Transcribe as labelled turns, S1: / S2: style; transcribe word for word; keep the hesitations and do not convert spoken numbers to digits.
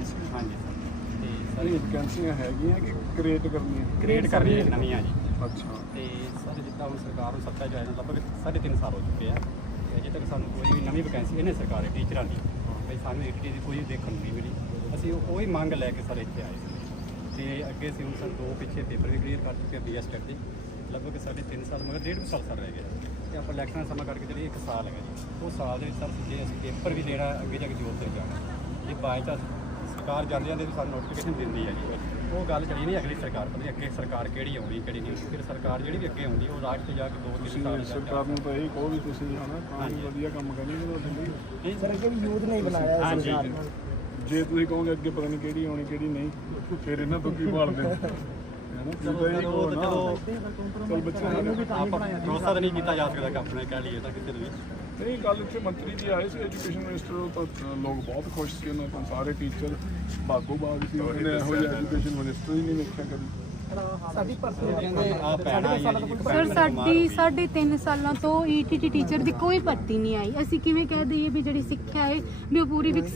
S1: ਕੀਤੀ ਸੀ।
S2: ਹਾਂਜੀ ਸਰ। ਤੇ ਸਰ
S1: ਇਹ ਵੈਕੈਂਸੀਆਂ ਹੈਗੀਆਂ ਕਿ ਕ੍ਰੀਏਟ ਕਰਨੀਆਂ?
S2: ਕ੍ਰੀਏਟ ਕਰ ਰਹੀ ਹੈ ਨਵੀਆਂ ਜੀ।
S1: ਅੱਛਾ।
S2: ਤੇ ਸਰ ਜਿੱਦਾਂ ਹੁਣ ਸਰਕਾਰ ਨੂੰ ਸੱਤਾ ਚ ਆਏ ਨੂੰ ਲਗਭਗ ਸਾਢੇ ਤਿੰਨ ਸਾਲ ਹੋ ਚੁੱਕੇ ਆ ਤੇ ਅਜੇ ਤੱਕ ਸਾਨੂੰ ਕੋਈ ਵੀ ਨਵੀਂ ਵੈਕੈਂਸੀ ਇਹਨੇ ਸਰਕਾਰ ਦੇ ਟੀਚਰਾਂ ਦੀ ਵੀ ਸਾਨੂੰ ਈਟੀ ਦੀ ਕੋਈ ਦੇਖਣ ਨੂੰ ਨਹੀਂ ਮਿਲੀ। ਅਸੀਂ ਉਹ ਉਹੀ ਮੰਗ ਲੈ ਕੇ ਸਰ ਇੱਥੇ ਆਏ ਸੀ ਤੇ ਅੱਗੇ ਅਸੀਂ ਹੁਣ ਸਰ ਦੋ ਪਿੱਛੇ ਪੇਪਰ ਵੀ ਕਲੀਅਰ ਕਰ ਚੁੱਕੇ ਆ ਬੀ ਐਸ ਟੈਕ ਦੇ ਲਗਭਗ ਸਾਢੇ ਤਿੰਨ ਸਾਲ ਮਗਰ ਡੇਢ ਕੁ ਸਾਲ ਸਰ ਰਹਿ ਗਏ ਤੇ ਆਪਾਂ ਇਲੈਕਸ਼ਨ ਦਾ ਸਮਾਂ ਕੱਢ ਕੇ ਜਿਹੜੀ ਇੱਕ ਸਾਲ ਹੈਗਾ ਜੀ ਉਹ ਸਾਲ ਦੇ ਵਿੱਚ ਸਰ ਜੇ ਅਸੀਂ ਪੇਪਰ ਵੀ ਦੇਣਾ ਅੱਗੇ ਜਾ ਕੇ ਜੋਬ ਤੇ ਜਾਣਾ ਜੇ ਬਾਈ ਚਾਂਸ ਸਰਕਾਰ ਜਾਂਦੇ ਜਾਂਦੇ ਵੀ ਸਾਨੂੰ ਨੋਟੀਫਿਕੇਸ਼ਨ ਦਿੰਦੀ ਹੈ ਜੀ ਉਹ ਗੱਲ ਚਲੀ ਨਹੀਂ ਅਗਲੀ ਸਰਕਾਰ ਪਤਾ ਨਹੀਂ ਅੱਗੇ ਸਰਕਾਰ ਕਿਹੜੀ ਆਉਣੀ ਕਿਹੜੀ ਨਹੀਂ ਫਿਰ ਸਰਕਾਰ ਜਿਹੜੀ ਵੀ ਅੱਗੇ ਆਉਂਦੀ ਉਹ ਰਾਜ ਤੇ ਜਾ ਕੇ ਦੋ ਤਿੰਨ ਸਾਲ
S1: ਸਰਕਾਰ ਨੂੰ ਤਾਂ ਇਹ ਕਹੋ ਵੀ ਤੁਸੀਂ ਹਨਾ ਕੰਮ ਵਧੀਆ ਕੰਮ ਕਰਨਗੇ ਤੁਹਾਡੇ ਲਈ।
S2: ਨਹੀਂ
S3: ਸਰ ਅੱਗੇ ਵੀ ਯੂਥ ਨਹੀਂ ਬਣਾਇਆ ਸਰਕਾਰ ਨੇ।
S1: ਜੇ ਤੁਸੀਂ ਕਹੋਗੇ ਅੱਗੇ ਪਤਾ ਨਹੀਂ ਕਿਹੜੀ ਆਉਣੀ ਕਿਹੜੀ ਨਹੀਂ ਫਿਰ ਇਹਨਾਂ ਤੋਂ ਕੀ ਭਾਲਦੇ ਹੈ ਨਾ?
S2: ਚਲੋ ਚਲੋ
S1: ਚਲ ਬੱਚਿਆਂ ਨੂੰ ਵੀ
S2: ਆਪਾਂ ਭਰੋਸਾ ਤਾਂ ਨਹੀਂ ਕੀਤਾ ਜਾ ਸਕਦਾ ਕੰਪਨੀ ਕਹਿ ਲਈਏ ਤਾਂ ਕਿਸੇ ਨੂੰ ਵੀ
S1: ਨਹੀਂ ਗੱਲ ਇੱਥੇ ਮੰਤਰੀ ਜੀ ਆਏ ਸੀ ਐਜੂਕੇਸ਼ਨ ਮਿਨਿਸਟਰ ਉਹ ਤਾਂ ਲੋਕ ਬਹੁਤ ਖੁਸ਼ ਸੀ ਉਹਨਾਂ ਤੋਂ ਸਾਰੇ ਟੀਚਰ ਬਾਗੋ ਬਾਗ ਸੀ ਉਹਨੇ ਇਹੋ ਜਿਹਾ ਐਜੂਕੇਸ਼ਨ ਮਿਨਿਸਟਰ ਹੀ ਨਹੀਂ ਵੇਖਿਆ ਕਦੀ।
S3: ਸਾਡੀ ਪਰਸਨਲ
S2: ਕਹਿੰਦੇ ਆ ਭੈਣ ਆਈ ਹੈ ਜੀ
S4: ਸਰ ਸਾਡੀ ਸਾਢੇ ਤਿੰਨ ਸਾਲਾਂ ਤੋਂ ਈਟੀਟੀ ਟੀਚਰ ਦੀ ਕੋਈ ਭਰਤੀ ਨਹੀਂ ਆਈ। ਅਸੀਂ ਕਿਵੇਂ ਕਹਿ ਦਈਏ ਵੀ ਜਿਹੜੀ ਸਿੱਖਿਆ ਹੈ ਵੀ ਉਹ ਪੂਰੀ ਵਿਕਸਿਤ